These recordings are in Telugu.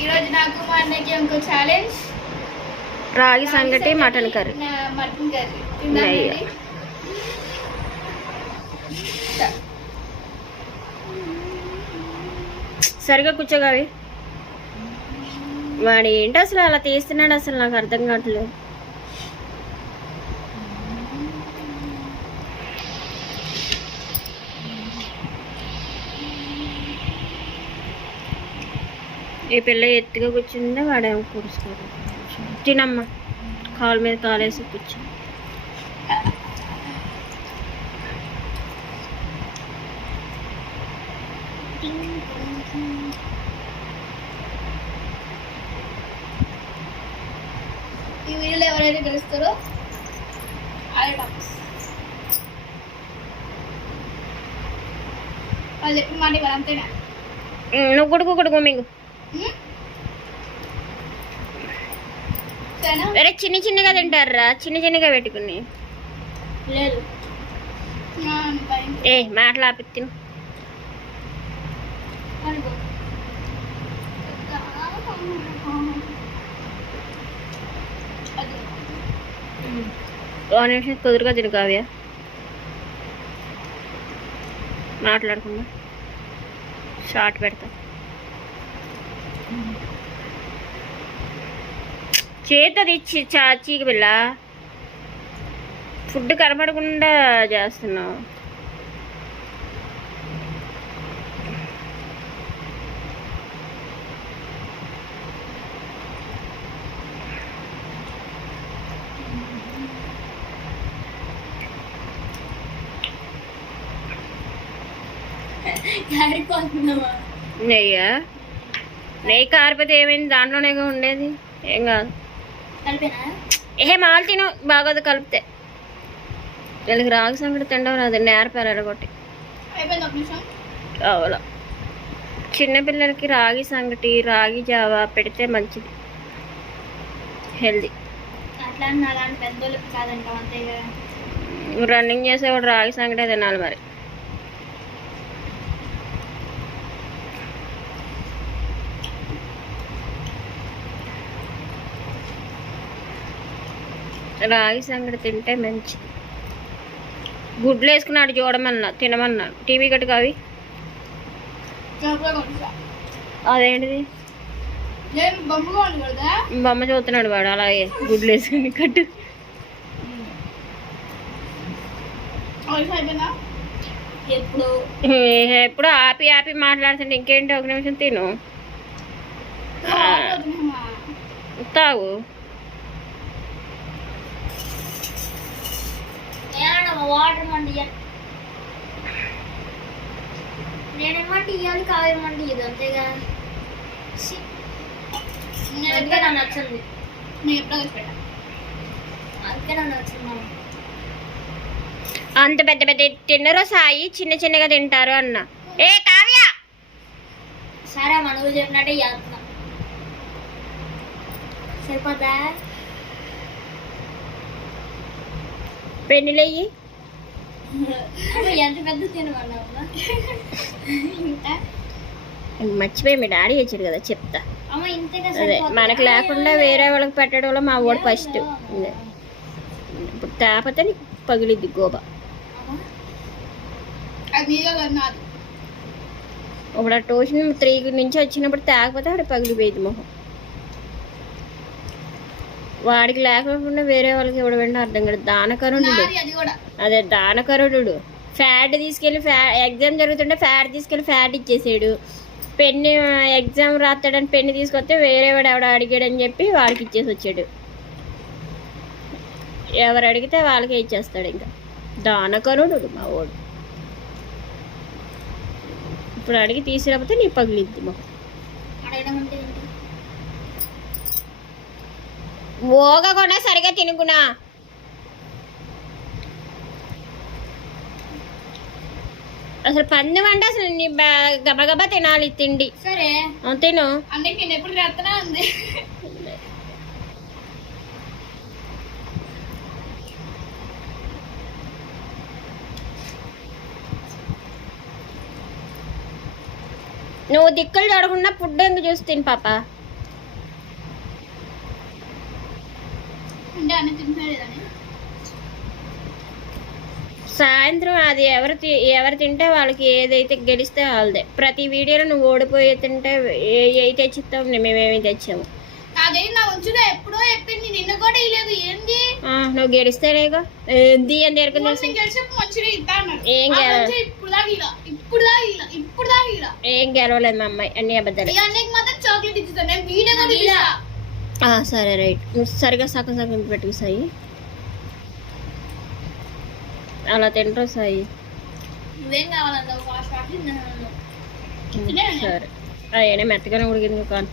ఈరోజు నాకు మా అన్నకి ఇంకో ఛాలెంజ్, రాగి సంగటి మటన్ కర్రీ. మటన్ కర్రీ తిందాం. సరిగా కూర్చోగావి. వాడు ఏంటి అసలు అలా తీస్తున్నాడు, అసలు నాకు అర్థం కావట్లేదు. ఈ పిల్ల ఎత్తుగా కూర్చుందా, వాడేమో కూర్చుకోరు. తినమ్మా, కాలు మీద కాలేసి కూర్చో. ఈ వీడియోలో ఎవరైతే గెలుస్తారో అదే టాప్స్. వాళ్ళు చెప్పిన మాట ఇవ్వాలి అంతేనా? నువ్వు కొడుకు మీకు వేరే చిన్న చిన్నగా తింటారా, చిన్నగా పెట్టుకుని. లేదు ఏ మాటలు ఆపిత్తిను. ఒక నిమిషం కుదురుగా తిను కావ్య, మాట్లాడకుండా షార్ట్ పెడతా. చేతది చీకి పిల్ల, ఫుడ్ కనపడకుండా చేస్తున్నావు. నెయ్యా? నెయ్యి కారిపోతే ఏమైంది, దాంట్లోనే ఉండేది, ఏం కాదు. మాలు తిను, బాగోదు కలిపితే. వీళ్ళకి రాగి సంగటి తిండవు రాదు, నేర్పారు ఎడగొట్టి. అవులా చిన్నపిల్లలకి రాగి సంగటి, రాగి జావా పెడితే మంచిది, హెల్దీ. రన్నింగ్ చేసేవాడు రాగి సంగటే తినాలి మరి. రాగి సంగటి తింటే మంచిది. గుడ్లు వేసుకున్నాడు చూడమన్నా, తినమన్నాడు. టీవీ కట్టు కావి. అదేంటిది బొమ్మ చూస్తున్నాడు వాడు, అలాగే గుడ్లు వేసుకుని కట్టు. ఎప్పుడు ఆపి ఆపి మాట్లాడుతుంటే ఇంకేంటి, ఒక నిమిషం తిను, తాగు. వాటర్ మండి నేనేమంటే ఇవ్వాలి, కావేమంటే ఇది అంతేగా. అందుకే నాకు నచ్చింది, నేను ఎప్పుడో పెట్టా, అందుకే నాకు నచ్చింది. అంత పెద్ద పెద్ద తిన్నరో సాయి, చిన్న చిన్నగా తింటారు అన్న. ఏ కావ్య, సరే మనకు చెప్పినట్టే చేస్తున్నా, సరిపోతా. పెన్నులయ్యి ఎంత పెద్ద తినమన్నావు, మర్చిపోయి మీ డాడీ వచ్చాడు కదా, చెప్తా. అదే మనకు లేకుండా వేరే వాళ్ళకి పెట్టడంలో మా వాడు ఫస్ట్. ఇప్పుడు తేపతే నీకు పగిలిద్ది గోబా. ఇప్పుడు ఆ ట్యూషన్ 3 నుంచి వచ్చినప్పుడు తేకపోతే ఆడ పగిలిపోయింది మొహం. వాడికి లేకుండా వేరే వాళ్ళకి ఇవ్వడం అర్థం కాదు. దానకరుణుడు, అదే దానకరుణుడు. ఫ్యాట్ తీసుకెళ్ళి ఎగ్జామ్ జరుగుతుంటే ఫ్యాట్ తీసుకెళ్ళి ఫ్యాట్ ఇచ్చేసాడు. పెన్ను ఎగ్జామ్ రాస్తాడని పెన్ను తీసుకొస్తే వేరే వాడు ఎవడ అడిగాడని చెప్పి వాడికి ఇచ్చేసి వచ్చాడు. ఎవరు అడిగితే వాళ్ళకే ఇచ్చేస్తాడు. ఇంకా దానకరుణుడు మా వాడు. ఇప్పుడు అడిగి తీసుకురాకపోతే నీ పగిలిద్ది మొహం. ఓగకుండా సరిగా తినుకున్నా. అసలు పందెం అంటే అసలు నీ గబగబా తినాలి తిండి. సరే తిను. అందుకే నేను ఎప్పుడు రాత్తనా ఉంది. నువ్వు దిక్కులు చూడకుండా ఫుడ్ ఎందుకు చూసి తిని పాప. అంటే అన్ని తింటలేదని. సాయంత్రం అది ఎవరు తింటే వాళ్ళకి ఏదైతే గెలిస్తే వాళ్ళదే. ప్రతి వీడియోలో నువ్వు ఓడిపోయి తింటే ఏ తెచ్చిస్తావు, మేమేమి తెచ్చాము. అదే నా ఉంచుగా ఎప్పుడో చెప్పింది, నిన్న కూడా ఇలేదు. ఏంది నువ్వు గెలిస్తే లేక ఏంది అని ఏం ఏం గెలవలేదు మా అమ్మాయి, అన్ని అబద్ధాలు. చాక్లెట్ ఇచ్చుతాను నేను వీడియో కూడా తీసా. సరే రైట్, సరిగా సగం సగం పెట్టుకు సాయి, అలా తింటావు సాయి. నువ్వేం కావాలన్నావు? ఫాస్ట్ ఫాస్ట్ సరే అవన్నీ మెత్తగానే ఉడికింది కానీ.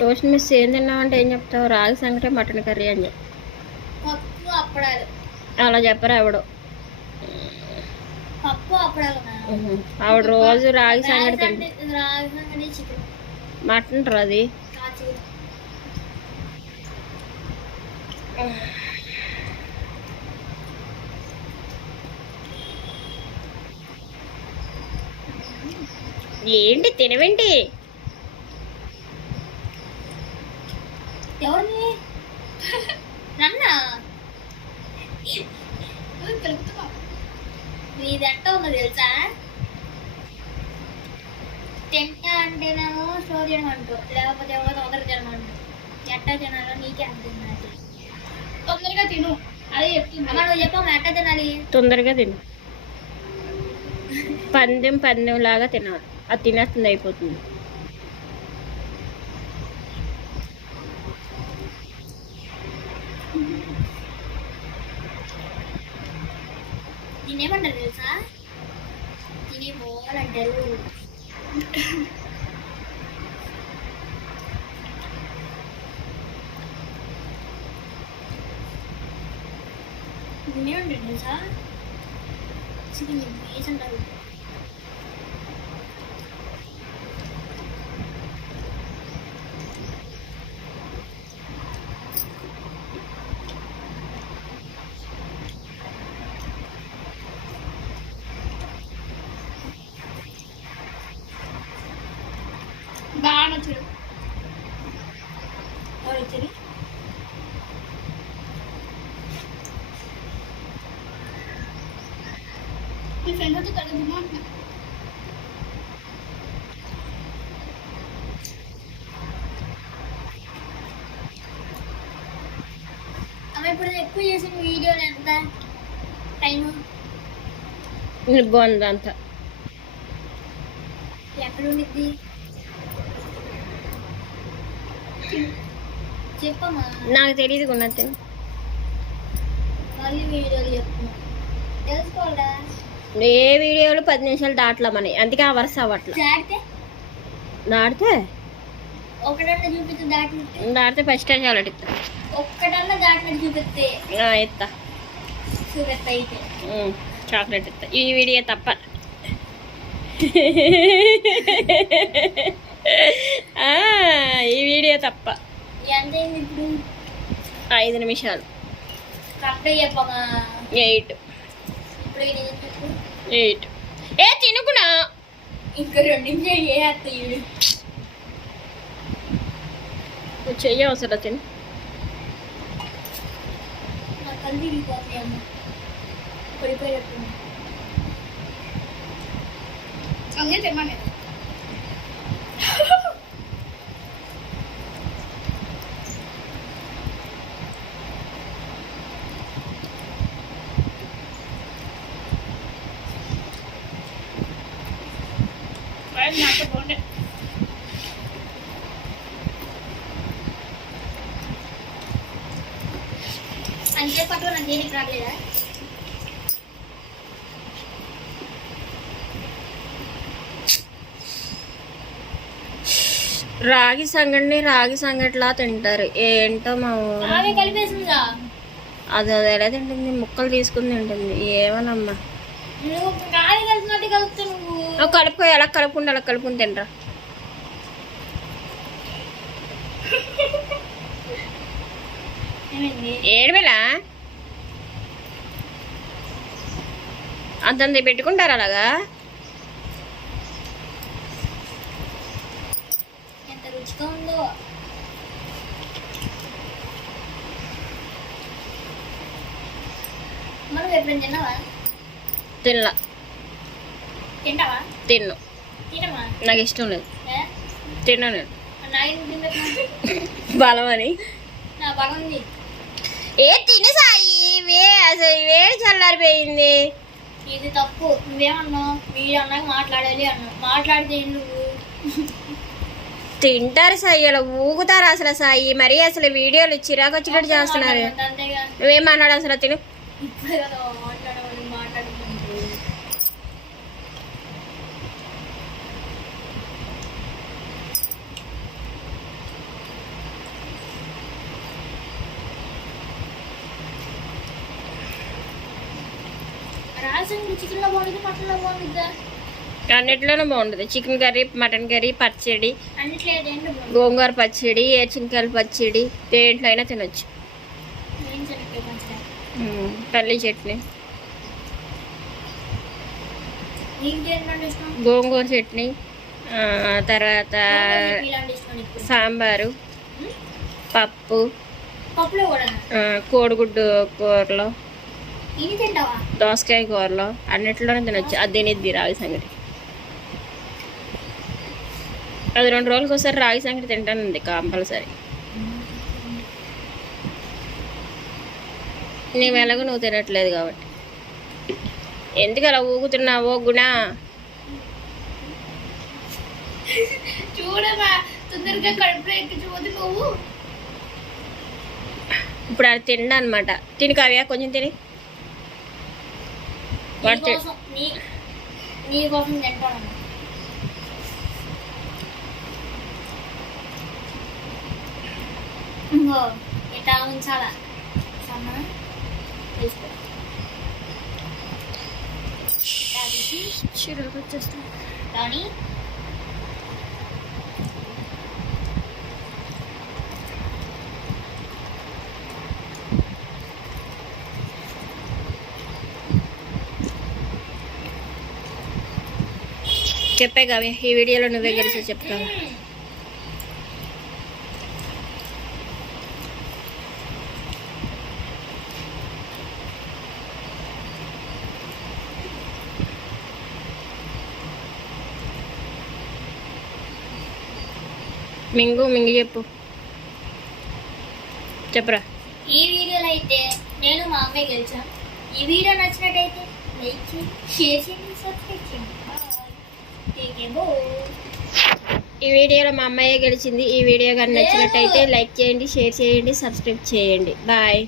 టోస్ట్ మిస్ ఏం తిన్నావంటే ఏం చెప్తావు? రాగి సంగటే మటన్ కర్రీ అని చెప్పి పప్పు అప్పడాలు. అలా చెప్పరా ఎవడో. పప్పు అప్పడాలు ఆవిడ రోజు రాగి సంగటి తింటే రాగి సంగటి చికెన్ మటన్ అది. ఏంటి తినవేంటి? ఎవరిని? నన్నా? నీది ఎట్ట ఉందో తెలుసా? తింటా అంటేనేమో స్టోర్ చేయడం అంటూ, లేకపోతే ఎవరో తొందరగా తినమంటూ. ఎట్టా తినాలో నీకే అర్థం కాదు. తొందరగా తిను, అదే చెప్తున్నా. అమ్మ నువ్వు చెప్పమ్మా ఎట్టా తినాలి? తొందరగా తిను, పందెం లాగా తినాలి. అది తినేస్తుంది అయిపోతుంది. తినేమంటారు తెలుసా? తినే పోవాలంటారు. తినేమంటారు తెలుసా? చికెన్ వేసంటారు. బాగా నచ్చారు. ఎవరు వచ్చారు? మీ ఫ్రెండ్ వచ్చి తగ్గదు అంటున్నా. అమ్మ ఇప్పుడు ఎక్కువ చేసిన వీడియోలు ఎంత టైము? బాగుందంతా ఎక్కడ ఉండిద్ది చెప్పమ్మా. నాకు తెలియదు కొన్నది. మళ్ళీ వీడియోలు చెప్తున్నా తెలుసుకోవాలా? ఏ వీడియోలు 10 నిమిషాలు దాటలా మన, అందుకే ఆ వరుస అవ్వట్లా. దాటితే ఒకటన్నా చూపిస్తే దాటితే ఫస్ట్ చాలట్ ఇస్తా. ఒక్కటన్నా దాటినట్టు చూపిస్తే ఇస్తా. చూపిస్తా అయితే చాక్లెట్ ఇస్తా. ఈ వీడియో తప్ప ఈ వీడియో తప్ప. ఎంత అయింది ఇప్పుడు? 5 నిమిషాలు. కరెక్ట్గా చెప్పమ్మా. 8. ఇప్పుడు 8. ఏ తినుకున్నా ఇంకా 2 నిమిషాలు చేస్తాయి. చెయ్యి అవసరం తిని. నా కళ్ళు తిరిగిపోతాయి అమ్మ, పడిపోయేటట్టు. అంగే తెమ్మనే నాకు బాగుండే. అంతే పట్టు నాకు ఏమి రాలేదా? రాగి సంగటిలా తింటారు. ఏంటో మా అవి కలిపేసిందిగా. అది ఎలా తింటుంది? ముక్కలు తీసుకుని తింటుంది. ఏమనమ్మా నువ్వు కాలి కలిపినట్టు కలుపుతా. నువ్వు కలుపుకో. ఎలా కలుపుకుంటే అలా కలుపుకుని తినరా. ఏమైంది? ఏడువేలా అంతంత పెట్టుకుంటారు అలాగా? ఎంత రుచిగా ఉందో. మనం ఎప్పుడైనా తిన్నావా? తినలా. తింటావా? తిన్ను, తినమా? నాకు ఇష్టం లేదు. ఏ? తిన్నా నేను నాయన తినబెట్టినా బలం అని. నా బాగుంది. ఏ తిని సాయి, అసలు వేడి చల్లారిపోయింది. ఇది తప్పు. నువ్వేమన్నావు? మీరు అన్నాక మాట్లాడాలి అన్నావు. మాట్లాడితే నువ్వు తింటారు సాయి, అలా ఊగుతారు అసలు సాయి. మరి అసలు వీడియోలు చిరాకు వచ్చినట్టు చేస్తున్నారు. అంతేగా. నువ్వేమన్నాడు అసలు తిను. ఇప్పుడే కదా మాట్లాడమని మాట్లాడుకుంటూ. రాజంగి చికెన్లో బాగుంది, మటన్లో బాగుంటుందా? అన్నిట్లోనూ బాగుంటుంది. చికెన్ కర్రీ, మటన్ కర్రీ, పచ్చడి, అన్నిట్లో ఏంటో బాగుంది. గోంగూర పచ్చడి, ఏచింకాయల పచ్చడి, దేంట్లో అయినా తినొచ్చు. ఏం చెప్పే కొంచెం పల్లి చట్నీ, నీకు ఏంటంటే ఇష్టం? గోంగూర చట్నీ, తర్వాత ఇలాంటి ఇష్టం నీకు? సాంబారు, పప్పు, పప్పులో కూడా కోడిగుడ్డు కూరలో, ఇది తింటావా? దోసకాయ కూరలో, అన్నిట్లోనే తినొచ్చు. అది తినేది రాగి సంగటి. అది 2 రోజులకి ఒకసారి రాగి సంగటి తింటానండి కంపల్సరీ. నువ్వు ఎలాగో నువ్వు తినట్లేదు కాబట్టి. ఎందుకు అలా ఊగుతున్నావో గుణ? చూడమా, తొందరగా కడుపులో ఎక్కి చూడు నువ్వు. ఇప్పుడు అది తిండా అనమాట. తిని కావ్యా కొంచెం తిని. నీ కోసం తింటాను. ఇంకో ఇట్లా ఉంచాలా సన్నా వేసుకో. కానీ చెప్పే కావ్య, ఈ వీడియోలో నువ్వే గెలిచి చెప్తావు. మింగు చెప్పు, చెప్పురా. ఈ వీడియోలో అయితే నేను మా అమ్మాయి గెలిచాం. ఈ వీడియో నచ్చినట్టయితే లైక్ చేయండి, షేర్ చేయండి, సబ్స్క్రైబ్ చేయండి. ఈ వీడియోలో మా అమ్మాయి గెలిచింది. ఈ వీడియో కానీ నచ్చినట్టయితే లైక్ చేయండి, షేర్ చేయండి, సబ్స్క్రైబ్ చేయండి. బాయ్.